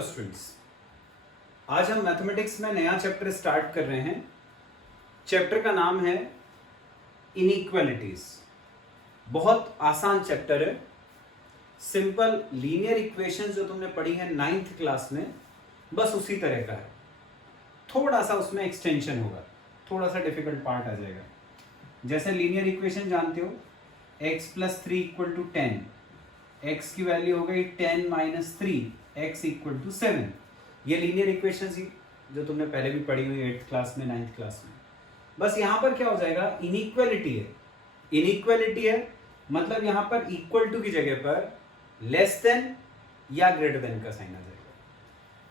Hello students, आज हम mathematics में नया चैप्टर स्टार्ट कर रहे हैं। चैप्टर का नाम है इनइक्वालिटीज। बहुत आसान चैप्टर है। सिंपल लीनियर इक्वेशंस जो तुमने पढ़ी है 9th क्लास में, बस उसी तरह का है। थोड़ा सा उसमें एक्सटेंशन होगा, थोड़ा सा डिफिकल्ट पार्ट आ जाएगा। जैसे लीनियर इक्वेशन जानते हो, x + 3 = 10, x की वैल्यू हो गई 10 - 3, x = 7। ये लीनियर इक्वेशंस ही जो तुमने पहले भी पढ़ी हुई 8th क्लास में 9th क्लास में। बस यहाँ पर क्या हो जाएगा, इनइक्वालिटी है। इनइक्वालिटी है मतलब यहाँ पर इक्वल टू की जगह पर लेस देन या ग्रेटर देन का साइन आ जाएगा।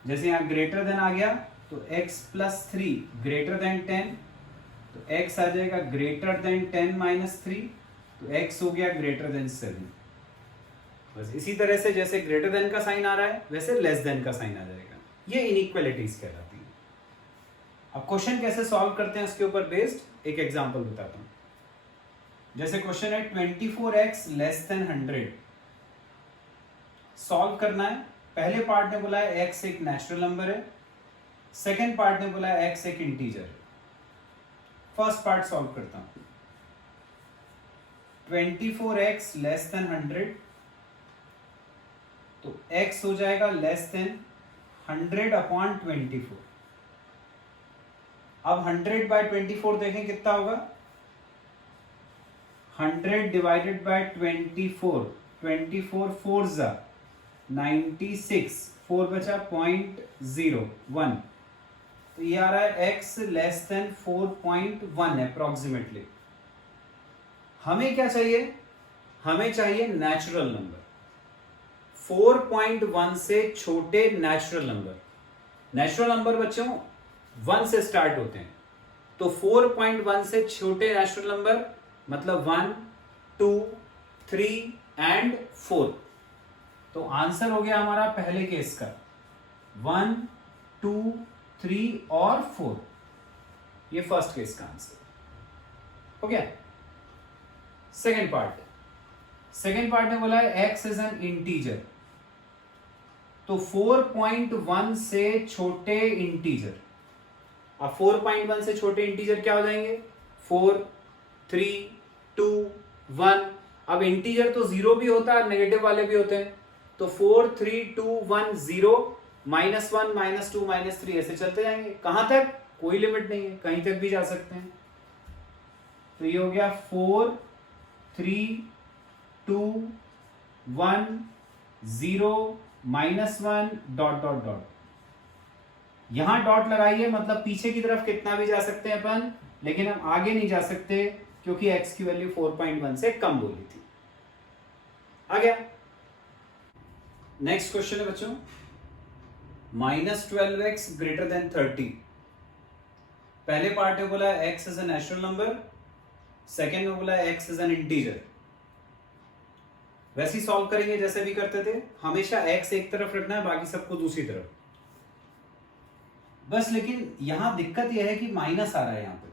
जैसे यहाँ ग्रेटर देन आ गया तो x + 3 ग्रेटर देन 10, तो x आ जाएगा ग्रेटर देन 10 - 3, तो x हो गया ग्रेटर देन 7। बस इसी तरह से जैसे ग्रेटर देन का साइन आ रहा है वैसे लेस देन का साइन आ जाएगा। ये इनइक्वालिटीज कहलाती है। अब क्वेश्चन कैसे सॉल्व करते हैं उसके ऊपर बेस्ड एक एग्जांपल बताता हूं। जैसे क्वेश्चन है 24x < 100 सॉल्व करना है। पहले पार्ट ने बोला है x एक नेचुरल नंबर है, सेकेंड पार्ट ने बोला है x एक इंटीजर है। फर्स्ट पार्ट सॉल्व करता हूं। 24x < 100, तो x हो जाएगा < 100/24। अब 100/24 देखें कितना होगा, 100 / 24, 24 4 जा 96, 4 बचा 0.01, तो ये आ रहा है x < 4.1 अप्रोक्सीमेटली। हमें क्या चाहिए, हमें चाहिए नेचुरल नंबर। 4.1 से छोटे नेचुरल नंबर। नेचुरल नंबर बच्चों 1 से स्टार्ट होते हैं, तो 4.1 से छोटे नेचुरल नंबर मतलब 1, 2, 3 एंड 4। तो आंसर हो गया हमारा पहले केस का 1, 2, 3 और 4। ये फर्स्ट केस का आंसर हो गया। सेकेंड पार्ट ने बोला है x इज एन इंटीजर, तो 4.1 से छोटे इंटीजर। अब 4.1 से छोटे इंटीजर क्या हो जाएंगे, 4, 3, 2, 1। अब इंटीजर तो 0 भी होता है, नेगेटिव वाले भी होते हैं, तो 4, 3, 2, 1, 0, -1, -2, -3 ऐसे चलते जाएंगे। कहां तक, कोई लिमिट नहीं है, कहीं तक भी जा सकते हैं। तो ये हो गया 4, 3, 2, 1, 0, -1 डॉट डॉट डॉट। यहां डॉट लगाइए मतलब पीछे की तरफ कितना भी जा सकते हैं अपन, लेकिन हम आगे नहीं जा सकते क्योंकि x की वैल्यू 4.1 से कम बोली थी। आ गया। नेक्स्ट क्वेश्चन है बच्चों, -12x > 30। पहले पार्ट में बोला x is a natural number, second में बोला x इज एन इंटीजर। वैसे ही सॉल्व करेंगे जैसे भी करते थे। हमेशा x एक तरफ रखना है, बाकी सबको दूसरी तरफ। बस लेकिन यहां दिक्कत यह है कि माइनस आ रहा है यहां पे।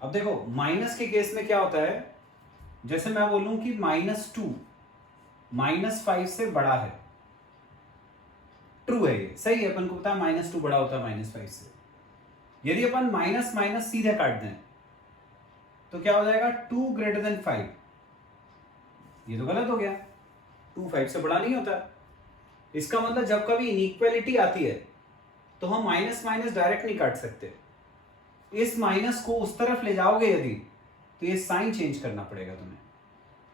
अब देखो माइनस के केस में क्या होता है, जैसे मैं बोलूं कि -2 -5 से बड़ा है, ट्रू है ये, सही है, अपन को पता है -2 बड़ा होता है -5 से। यदि अपन माइनस माइनस सीधे काट दें तो क्या हो जाएगा, 2 > 5। ये तो गलत हो गया, 2 5 से बड़ा नहीं होता। इसका मतलब जब कभी इनइक्वालिटी आती है तो हम माइनस माइनस डायरेक्ट नहीं काट सकते। इस माइनस को उस तरफ ले जाओगे यदि, तो ये साइन चेंज करना पड़ेगा तुम्हें।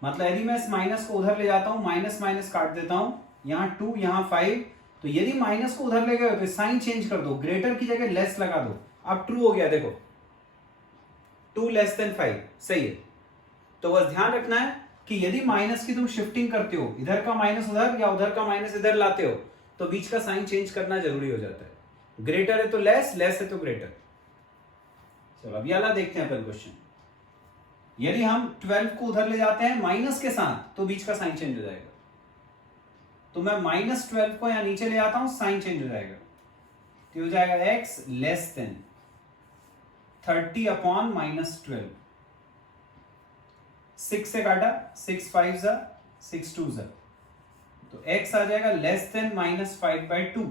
मतलब यदि मैं इस माइनस को उधर ले जाता हूं, माइनस माइनस काट देता हूं, यहां 2 यहां 5, तो यदि माइनस को उधर ले गए तो साइन चेंज कर दो, ग्रेटर की जगह लेस लगा दो। अब ट्रू हो गया, देखो 2 < 5 सही है। तो बस ध्यान रखना है कि यदि माइनस की तुम शिफ्टिंग करते हो, इधर का माइनस उधर या उधर का माइनस इधर लाते हो, तो बीच का साइन चेंज करना जरूरी हो जाता है। ग्रेटर है तो लेस, लेस है तो ग्रेटर। चलो अब ये वाला देखते हैं अपन क्वेश्चन। यदि हम 12 को उधर ले जाते हैं माइनस के साथ, तो बीच का साइन चेंज हो जाएगा। तो मैं -12 को यहां नीचे ले आता हूं, साइन चेंज हो जाएगा, तो हो जाएगा x < 30/-12। 6 से काटा, 6 5 जा 6 2 जा, तो x आ जाएगा लेस देन -5/2,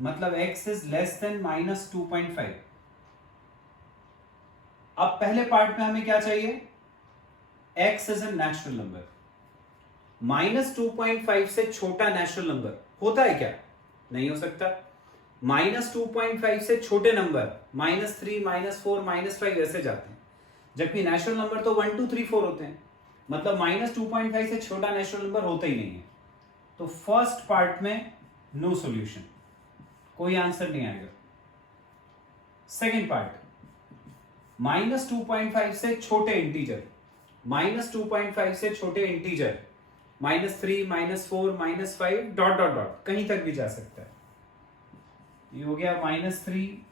मतलब x इज लेस देन -2.5। अब पहले पार्ट में हमें क्या चाहिए, x is a natural number. -2.5 से छोटा नेचुरल नंबर होता है क्या? नहीं हो सकता। -2.5 से छोटे नंबर -3, -4, -5 ऐसे जाते हैं, जबकि नेचुरल नंबर तो 1, 2, 3, 4 होते हैं। मतलब -2.5 से छोटा नेचुरल नंबर होता ही नहीं है। तो फर्स्ट पार्ट में नो सॉल्यूशन, कोई आंसर नहीं आएगा। सेकेंड पार्ट, -2.5 से छोटे इंटीजर, -2.5 से छोटे इंटीजर -3, -4, -5 डॉट डॉट डॉट कहीं तक भी जा सकता है। ये हो गया -3,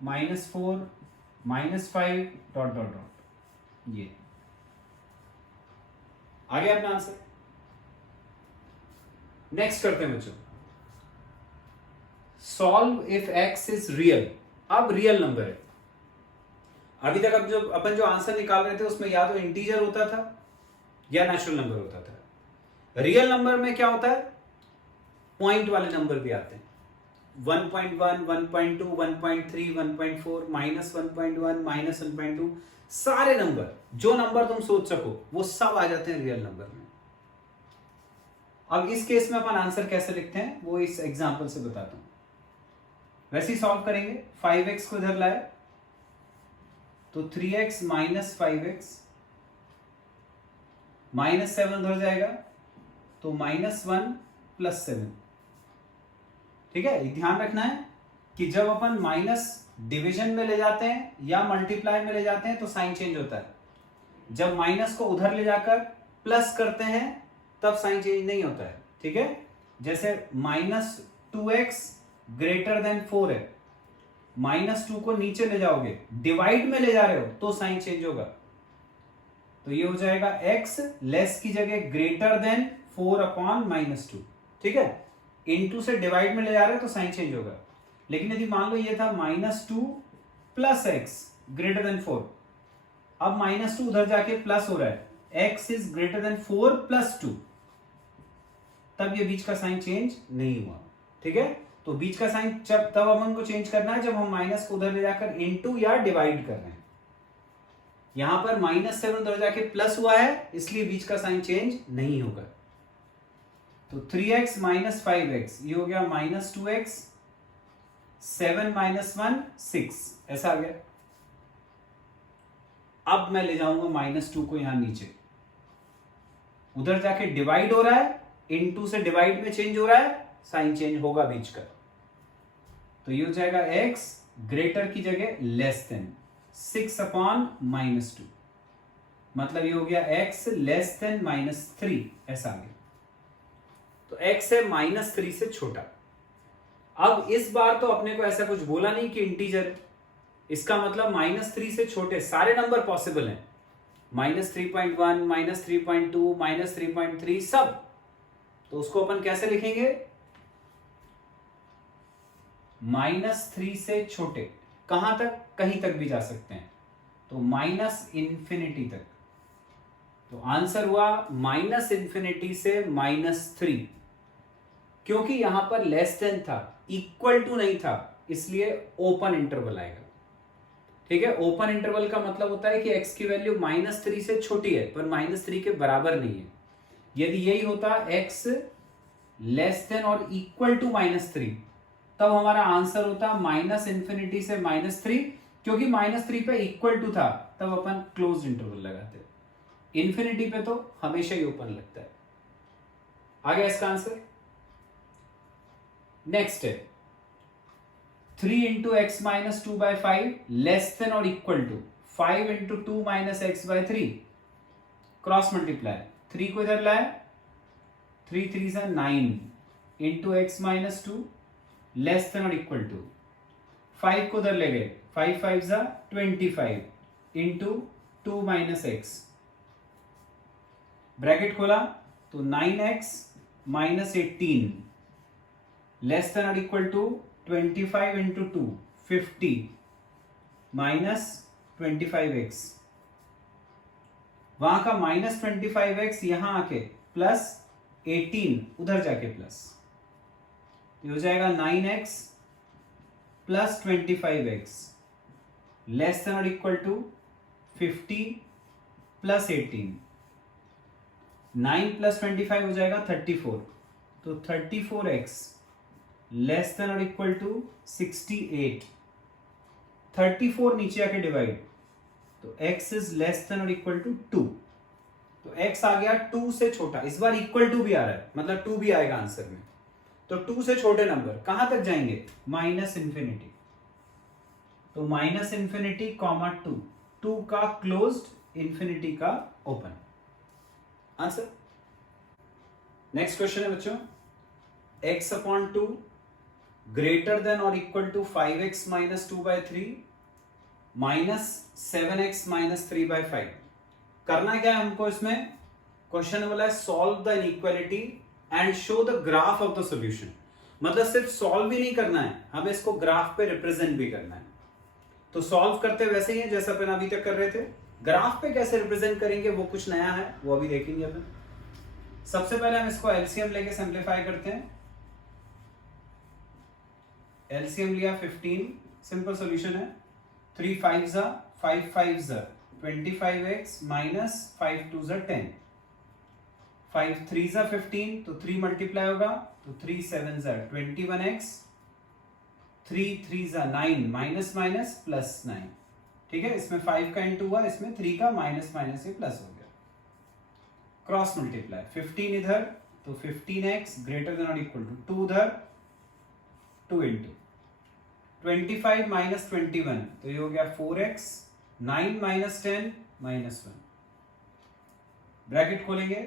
-4, -5 डॉट डॉट डॉट। ये आ गया अपना आंसर। नेक्स्ट करते हैं बच्चों, solve if x is real. अब रियल नंबर है। अभी तक अब जो अपन जो आंसर निकाल रहे थे उसमें या तो इंटीजर होता था या नेचुरल नंबर होता था। रियल नंबर में क्या होता है, पॉइंट वाले नंबर भी आते हैं। 1.1, 1.2, 1.3, 1.4, -1.1, -1.2, सारे नंबर, जो नंबर तुम सोच सको वो सब आ जाते हैं रियल नंबर में। अब इस केस में अपन आंसर कैसे लिखते हैं वो इस एग्जांपल से बताता हूं। वैसे ही सॉल्व करेंगे। 5x को इधर लाए तो 3x - 5x, -7 उधर जाएगा तो -1 + 7। ठीक है, ध्यान रखना है कि जब अपन माइनस डिवीजन में ले जाते हैं या मल्टीप्लाई में ले जाते हैं तो साइन चेंज होता है। जब माइनस को उधर ले जाकर प्लस करते हैं तब साइन चेंज नहीं होता है। ठीक है, जैसे -2x > 4 है, -2 को नीचे ले जाओगे, डिवाइड में ले जा रहे हो तो साइन चेंज होगा। तो ये हो जाएगा x लेस की जगह > 4/-2। ठीक है, इनटू से डिवाइड में ले जा रहे हो तो साइन चेंज होगा। लेकिन यदि मान लो ये था -2 + x > 4, अब -2 उधर जाके प्लस हो रहा है, x इज > 4 + 2, तब ये बीच का साइन चेंज नहीं हुआ। ठीक है, तो बीच का साइन जब तब अपन को चेंज करना है जब हम माइनस को उधर ले जाकर इनटू या डिवाइड कर रहे हैं। यहां पर -7 उधर जाके प्लस हुआ है, इसलिए बीच का साइन चेंज नहीं होगा। तो 3x - 5x ये हो गया -2x, 7 - 1 6, ऐसा आ गया। अब मैं ले जाऊंगा -2 को यहां नीचे, उधर जाके डिवाइड हो रहा है, इनटू से डिवाइड में चेंज हो रहा है, साइन चेंज होगा बीच का। तो ये हो जाएगा x ग्रेटर की जगह लेस देन 6/-2, मतलब ये हो गया x लेस देन -3, ऐसा आ गया। तो x है -3 से छोटा। अब इस बार तो अपने को ऐसा कुछ बोला नहीं कि इंटीजर, इसका मतलब -3 से छोटे सारे नंबर पॉसिबल हैं, -3.1, -3.2, -3.3 सब। तो उसको अपन कैसे लिखेंगे, -3 से छोटे, कहां तक, कहीं तक भी जा सकते हैं, तो -∞ तक। तो आंसर हुआ -∞ से -3, क्योंकि यहां पर लेस देन था, इक्वल टू नहीं था, इसलिए ओपन इंटरवल आएगा। ठीक है, ओपन इंटरवल का मतलब होता है कि x की वैल्यू -3 से छोटी है पर -3 के बराबर नहीं है। यदि यही होता x लेस देन और इक्वल टू -3, तब हमारा आंसर होता -∞ से -3, क्योंकि -3 पे इक्वल टू था तब अपन क्लोज इंटरवल लगाते, इन्फिनिटी पे तो हमेशा ही ओपन लगता है। आ गया इसका आंसर। नेक्स्ट है 3 × x - 2/5 लेस देन और equal to 5 × 2 - x/3, cross multiply. 3 को इधर लाए, 3 3 से 9 × x - 2 लेस देन और इक्वल टू 5 को उधर ले गए, 5 5 जा 25 × 2 - x, ब्रैकेट खोला तो 9x - 18 लेस देन और इक्वल टू 25 × 2 50 -25x, वहां का -25x यहां आके प्लस 18 उधर जाके प्लस, ये हो जाएगा 9x plus 25x less than और इक्वल टू 50 प्लस 18, 9 प्लस 25 हो जाएगा 34, तो 34x लेस देन और इक्वल टू 68, 34 नीचे आके डिवाइड, तो x इज लेस देन और इक्वल टू 2, तो x आ गया 2 से छोटा, इस बार इक्वल टू भी आ रहा है, मतलब 2 भी आएगा आंसर में, तो 2 से छोटे नंबर कहां तक जाएंगे, माइनस इंफिनिटी, तो माइनस इंफिनिटी कॉमा 2, 2 का क्लोज्ड, इंफिनिटी का ओपन, आंसर। नेक्स्ट क्वेश्चन है बच्चों, x अपॉन 2 ग्रेटर देन और equal to 5x minus 2/3 minus 7x minus 3/5, करना क्या है हमको इसमें, क्वेश्चन बोला है solve the inequality and show the graph of the solution, मतलब सिर्फ सॉल्व ही नहीं करना है, हमें इसको ग्राफ पे रिप्रेजेंट भी करना है। तो सॉल्व करते वैसे ही है जैसा अपन अभी तक कर रहे थे, ग्राफ पे कैसे रिप्रेजेंट करेंगे वो कुछ नया है, वो अभी देखेंगे अपन। सबसे पहले हम इसको एलसीएम लेके सिंप्लीफाई करते हैं, एलसीएम लिया 15, सिंपल सॉल्यूशन है, 3 5 जा 5 5 जा 25x माइनस 5 2 जा 10, 5 3 जा 15, तो 3 मल्टीप्लाई होगा, तो 3 7 जा 21x, 3 3 जा 9 माइनस माइनस प्लस 9, ठीक है, इसमें 5 का इंटू हुआ, इसमें 3 का माइनस माइनस ये प्लस हो गया, क्रॉस मल्टीप्लाई 15 इधर, तो 15x ग्रेटर देन और इक्वल टू 2 उधर, 2 इंटू 25 माइनस 21, तो ये हो गया 4x, 9 माइनस 10 माइनस 1, ब्रैकेट खोलेंगे,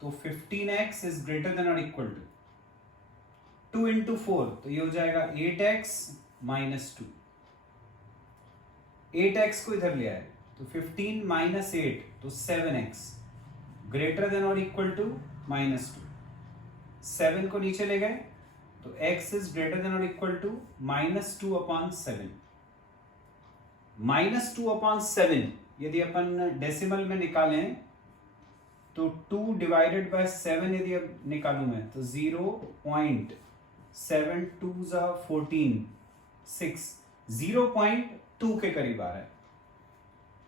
तो 15x इज ग्रेटर देन और इक्वल टू 2 इंटू 4, तो ये हो जाएगा 8x माइनस 2, 8x को इधर ले आए, तो 15 माइनस 8, तो 7x ग्रेटर देन और इक्वल टू माइनस 2, 7 को नीचे ले गए, तो x इज ग्रेटर देन और equal to minus 2 upon 7, minus 2 upon 7 यदि अपन डेसिमल में निकालें, तो 2 डिवाइडेड बाय 7 यदि अब निकालूं मैं, तो 0.72 जा 14, 6, 0.2 के करीब आ रहा है।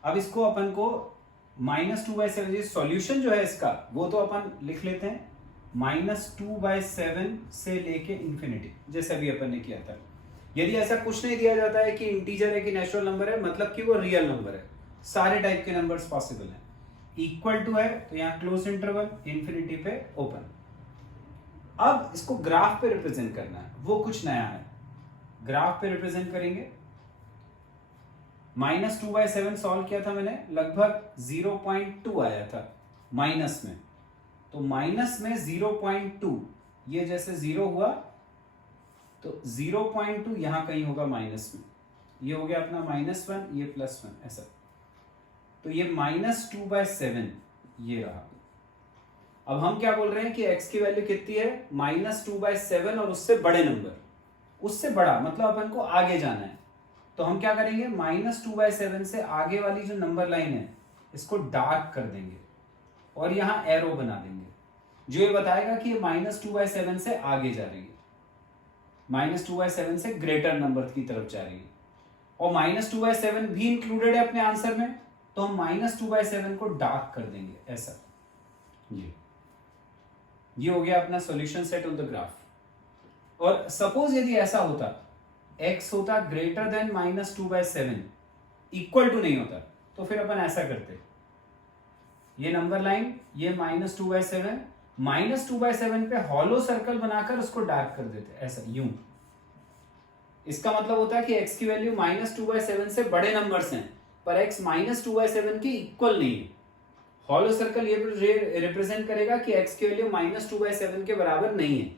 अब इसको अपन को -2/7, सॉल्यूशन जो है इसका वो तो अपन लिख लेते हैं -2/7 से लेके इंफिनिटी, जैसे अभी अपन ने किया था। यदि ऐसा कुछ नहीं दिया जाता है कि इंटीजर है कि नेचुरल नंबर है, मतलब कि वो रियल नंबर है, सारे टाइप के नंबर्स पॉसिबल हैं, इक्वल टू है तो यहां क्लोज इंटरवल, इंफिनिटी पे ओपन। अब इसको ग्राफ पे रिप्रेजेंट करना है, वो कुछ नया है, ग्राफ पे रिप्रेजेंट करेंगे। -2/7 सॉल्व किया था मैंने, लगभग 0.2 आया था माइनस में, तो माइनस में 0.2, ये जैसे 0 हुआ तो 0.2 यहां कहीं होगा माइनस में, ये हो गया अपना -1, ये +1, ऐसा, तो ये -2/7 ये रहा। अब हम क्या बोल रहे हैं कि x की वैल्यू कितनी है, -2/7 और उससे बड़े नंबर, उससे बड़ा मतलब अपन को आगे जाना है, तो हम क्या करेंगे, -2/7 से आगे वाली जो नंबर लाइन है इसको डार्क कर देंगे और यहां एरो बना देंगे, जो ये बताएगा कि ये -2/7 से आगे जा रही है, -2/7 से ग्रेटर नंबर की तरफ जा रही है, और -2/7 भी इंक्लूडेड है अपने आंसर में, तो हम -2/7 को डार्क कर देंगे, ऐसा। ये हो गया अपना solution set on the graph. और सपोज यदि ऐसा होता, x होता ग्रेटर देन -2/7, इक्वल टू नहीं होता, तो फिर अपन ऐसा करते, ये नंबर लाइन, ये -2/7, -2/7 पे हॉलो सर्कल बनाकर उसको डार्क कर देते, ऐसा यूं। इसका मतलब होता है कि x की वैल्यू -2/7 से बड़े नंबर्स हैं, पर x -2/7 के इक्वल नहीं है। हॉलो सर्कल ये रिप्रेजेंट करेगा कि x की वैल्यू -2/7 के बराबर नहीं है,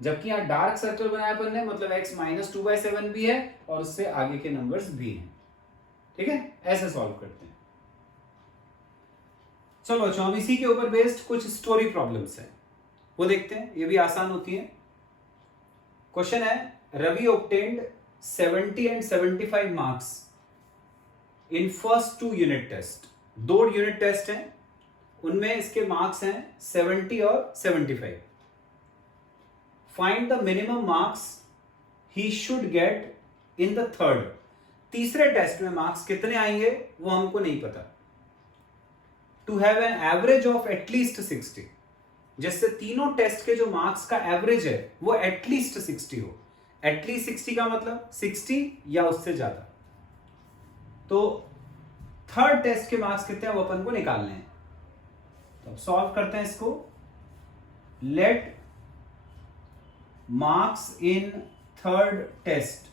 जबकि यहाँ डार्क सर्कल बनाया अपन ने, मतलब x -2/7 भी है और उससे आगे के नंबर्स भी हैं, ठीक है, ऐसे सॉल्व करते हैं। चलो बच्चों, अब इसी के ऊपर बेस्ड कुछ स्टोरी प्रॉब्लम्स हैं, वो देखते हैं, ये भी आसान होती है। क्वेश्चन है, Ravi obtained 70 and 75 marks in first 2 unit test, 2 unit test हैं, उनमें इसके मार्क्स हैं 70 और 75। Find the minimum marks he should get in the third. तीसरे टेस्ट में मार्क्स कितने आएंगे वो हमको नहीं पता। To have an average of at least 60, जिससे तीनों टेस्ट के जो मार्क्स का एवरेज है वो एटलीस्ट 60 हो। एटलीस्ट 60 का मतलब 60 या उससे ज्यादा। तो थर्ड टेस्ट के मार्क्स कितने हैं वो अपन को निकालने हैं। तो अब सॉल्व करते हैं इसको। Let marks in third test,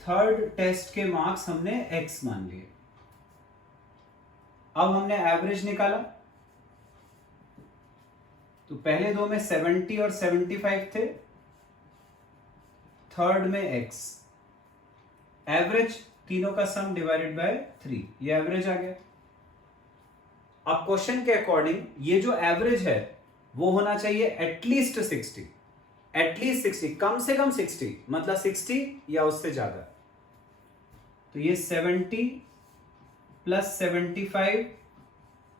third test के मार्क्स हमने x मान लिए। अब हमने एवरेज निकाला, तो पहले दो में 70 और 75 थे, थर्ड में x। एवरेज तीनों का सम डिवाइडेड बाय 3, ये एवरेज आ गया। अब क्वेश्चन के अकॉर्डिंग ये जो एवरेज है वो होना चाहिए एटलीस्ट 60। एटलीस्ट 60, कम से कम 60 मतलब 60 या उससे ज्यादा। तो ये 70 plus 75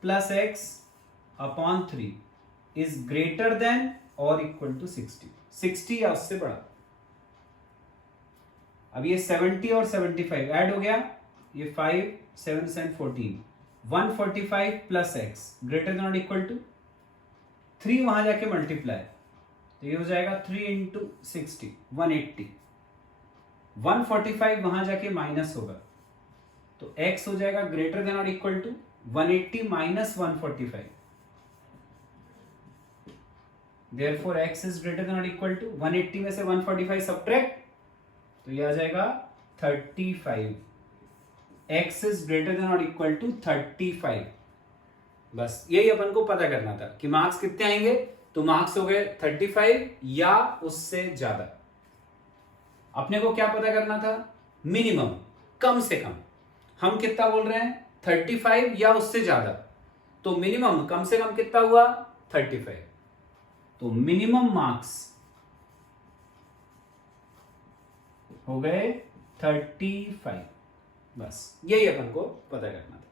plus x upon 3 is greater than और इक्वल टू 60, 60 या उससे बड़ा। अब ये 70 और 75 ऐड हो गया, ये 5 7 7 14, 145 प्लस x ग्रेटर देन और इक्वल टू 3, वहां जाके मल्टीप्लाई, तो ये हो जाएगा 3 इंटू 60 180। 145 वहां जाके माइनस होगा, तो x हो जाएगा ग्रेटर देन और equal to 180 minus 145। Therefore x is greater than और इक्वल टू 180 में से 145 सब्ट्रैक्ट, तो ये आ जाएगा 35। x इज ग्रेटर देन और इक्वल टू 35। बस यही अपन को पता करना था कि मार्क्स कितने आएंगे। तो मार्क्स हो गए 35 या उससे ज्यादा। अपने को क्या पता करना था? मिनिमम, कम से कम। हम कितना बोल रहे हैं? 35 या उससे ज्यादा। तो मिनिमम कम से कम कितना हुआ? 35। तो मिनिमम मार्क्स हो गए 35। बस यही अपन को पता करना था।